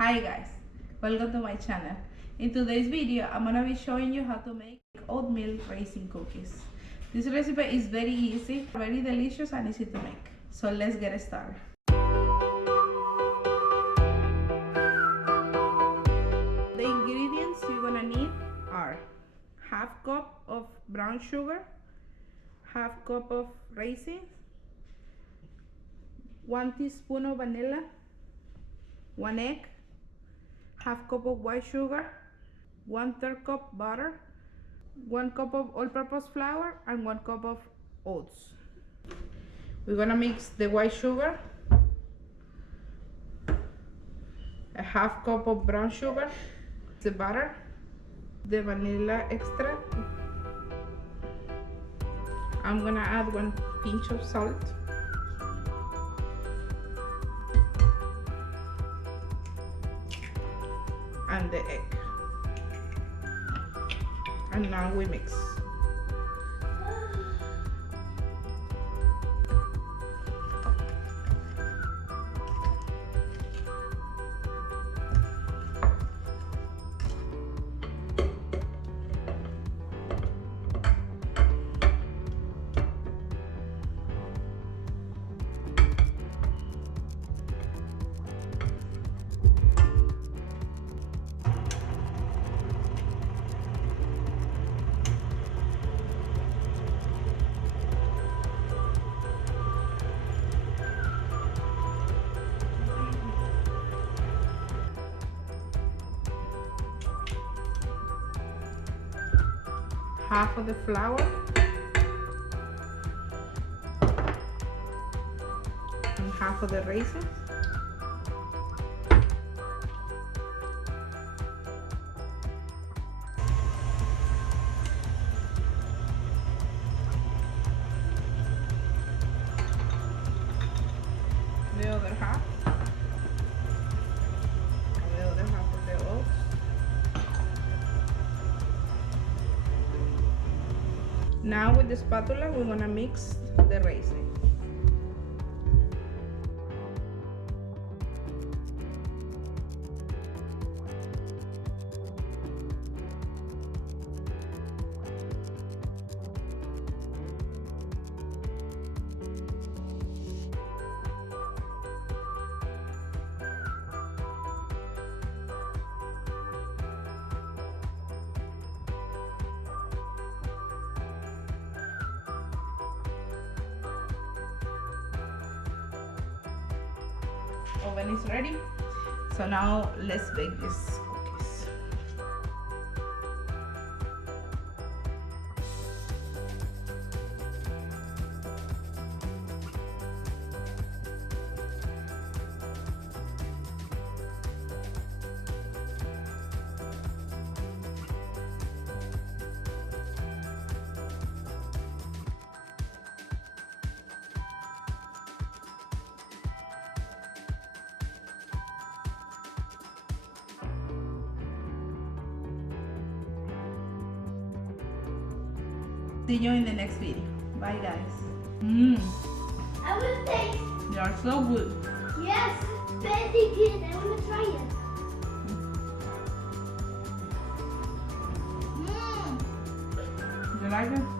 Hi guys, welcome to my channel. In today's video, I'm gonna be showing you how to make oatmeal raisin cookies. This recipe is very easy, very delicious and easy to make. So let's get started. The ingredients you're gonna need are half cup of brown sugar, half cup of raisins, 1 teaspoon of vanilla, 1 egg, half cup of white sugar, 1/3 cup butter, 1 cup of all-purpose flour, and 1 cup of oats. We're gonna mix the white sugar, a half cup of brown sugar, the butter, the vanilla extract. I'm gonna add 1 pinch of salt, and the egg, and now we mix. Half of the flour and half of the raisins. The other half. And the other half of the oats. Now with the spatula, we're gonna mix the raisin. Oven is ready, so now let's bake these cookies. See you in the next video. Bye guys. I will taste. They are so good. Yes, very good. I want to try it. You like it?